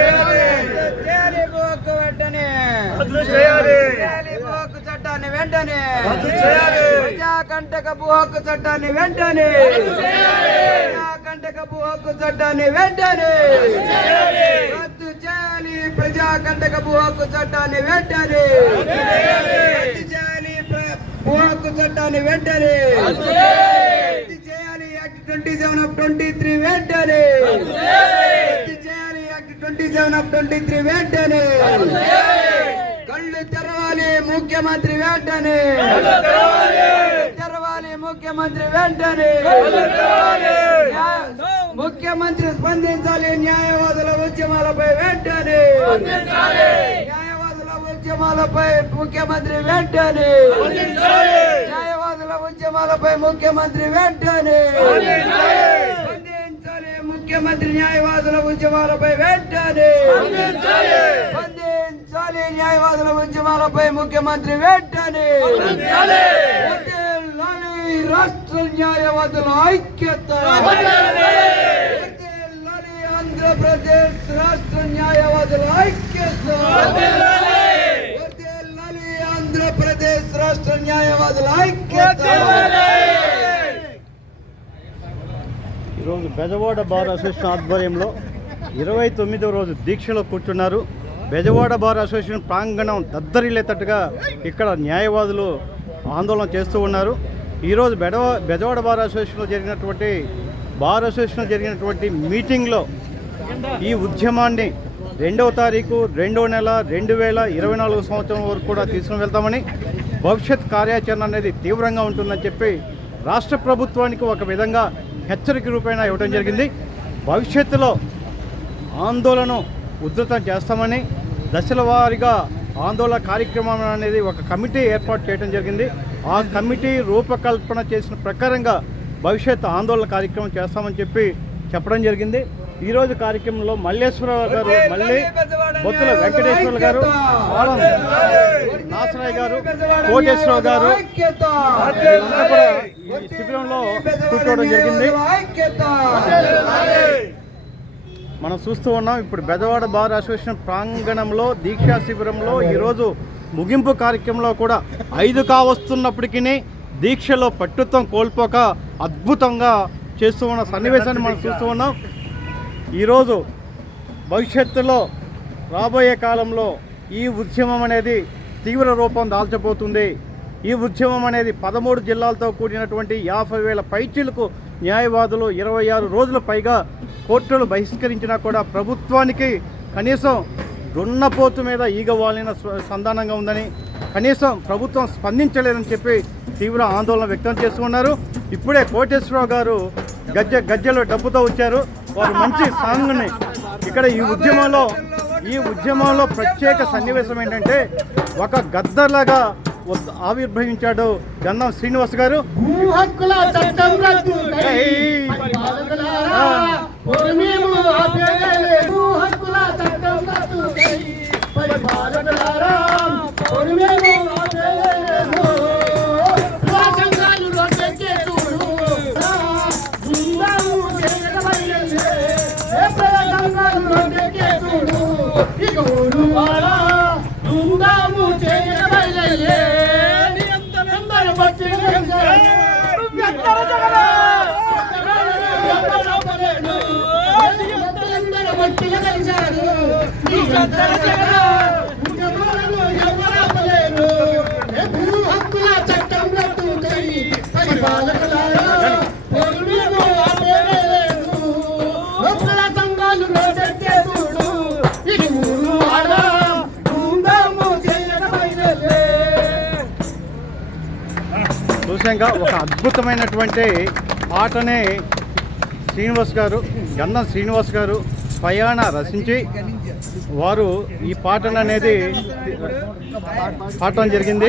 చేయాలి. వెంటనే. చేయాలి. చట్టాన్ని వెంటనే. చేయాలి. ప్రజాకంటక చట్టాన్ని వెంటనే. ప్రజాకంటక భూహక్కు చట్టాన్ని వెంటనే. రద్దు చేయాలి. ప్రజాకంటక భూహక్కు చట్టాన్ని వెంటనే. రద్దు చేయాలి. భూహక్కు చట్టాన్ని వెంటనే. రద్దు చేయాలి. Act twenty seven of twenty three వెంటనే. Twenty seven of twenty three వెంటనే కళ్ళు తెరవాలి. ముఖ్యమంత్రి వెంటనే తెరవాలి. ముఖ్యమంత్రి వెంటనే ముఖ్యమంత్రి స్పందించాలి న్యాయవాదుల ఉద్యమాలపై వెంటనే న్యాయవాదుల ఉద్యమాలపై ముఖ్యమంత్రి వెంటనే న్యాయవాదుల ఉద్యమాలపై ముఖ్యమంత్రి వెంటనే ముఖ్యమంత్రి న్యాయవాదుల ఉద్యమాలపై వెంటనే స్పందించాలి న్యాయవాదుల ఉద్యమాలపై ముఖ్యమంత్రి వెంటనే వర్ధిల్లాలి రాష్ట్ర న్యాయవాదుల ఐక్యత వర్ధిల్లాలి ఆంధ్రప్రదేశ్ రాష్ట్ర న్యాయవాదుల ఐక్యత వర్ధిల్లాలి ఆంధ్రప్రదేశ్ రాష్ట్ర న్యాయవాదుల ఐక్యత ఈరోజు బెజవాడ బార్ అసోసియేషన్ ఆధ్వర్యంలో ఇరవై తొమ్మిదో రోజు దీక్షలో కూర్చున్నారు. బెజవాడ బార్ అసోసియేషన్ ప్రాంగణం దద్దరిల్లేటట్టుగా ఇక్కడ న్యాయవాదులు ఆందోళన చేస్తూ ఉన్నారు. ఈరోజు బెడవ బెజవాడ బార్ అసోసియేషన్లో జరిగినటువంటి బార్ అసోసియేషన్లో జరిగినటువంటి మీటింగ్లో ఈ ఉద్యమాన్ని రెండవ తారీఖు రెండవ నెల రెండు వేల ఇరవై నాలుగు సంవత్సరం వరకు కూడా తీసుకుని వెళ్తామని భవిష్యత్ కార్యాచరణ అనేది తీవ్రంగా ఉంటుందని చెప్పి రాష్ట్ర ప్రభుత్వానికి ఒక విధంగా హెచ్చరిక రూపేణ ఇవ్వడం జరిగింది. భవిష్యత్తులో ఆందోళన ఉధృతం చేస్తామని దశల వారీగా ఆందోళన కార్యక్రమం అనేది ఒక కమిటీ ఏర్పాటు చేయడం జరిగింది. ఆ కమిటీ రూపకల్పన చేసిన ప్రకారంగా భవిష్యత్ ఆందోళన కార్యక్రమం చేస్తామని చెప్పి చెప్పడం జరిగింది. ఈరోజు కార్యక్రమంలో మల్లేశ్వరరావు గారు మళ్ళీ బొత్తుల వెంకటేశ్వర గారు ఆలం నాసరాయ్ గారు కోటేశ్వరరావు గారు శిబిరంలో కూర్చోవడం జరిగింది. మనం చూస్తూ ఉన్నాం ఇప్పుడు బెదవాడ బార్ అసోసియేషన్ ప్రాంగణంలో దీక్షా శిబిరంలో ఈరోజు ముగింపు కార్యక్రమంలో కూడా ఐదు కావస్తున్నప్పటికీ దీక్షలో పట్టుత్వం కోల్పోక అద్భుతంగా చేస్తూ ఉన్న సన్నివేశాన్ని మనం చూస్తూ ఉన్నాం. ఈరోజు భవిష్యత్తులో రాబోయే కాలంలో ఈ ఉద్యమం అనేది తీవ్ర రూపం దాల్చబోతుంది. ఈ ఉద్యమం అనేది పదమూడు జిల్లాలతో కూడినటువంటి యాభై వేల పైచీలకు న్యాయవాదులు ఇరవై ఆరు రోజుల పైగా కోర్టులు బహిష్కరించినా కూడా ప్రభుత్వానికి కనీసం దున్నపోతు మీద ఈగ వాలిన సంధానంగా ఉందని కనీసం ప్రభుత్వం స్పందించలేదని చెప్పి తీవ్ర ఆందోళన వ్యక్తం చేస్తున్నారు ఇప్పుడే కోటేశ్వరరావు గారు గజ్జె గజ్జెలో డబ్బుతో వచ్చారు. వారు మంచి సాంగ్ని ఇక్కడ ఈ ఉద్యమంలో ఈ ఉద్యమంలో ప్రత్యేక సన్నివేశం ఏంటంటే ఒక గద్దర్లాగా ఆవిర్భవించాడు గంధం శ్రీనివాస్ గారు. చట్టం రద్దు ఏయ్! చూసాక ఒక అద్భుతమైనటువంటి ఆటని శ్రీనివాస్ గారు గంధం శ్రీనివాస్ గారు స్వయాన రచించి వారు ఈ పాటను అనేది పాడటం జరిగింది.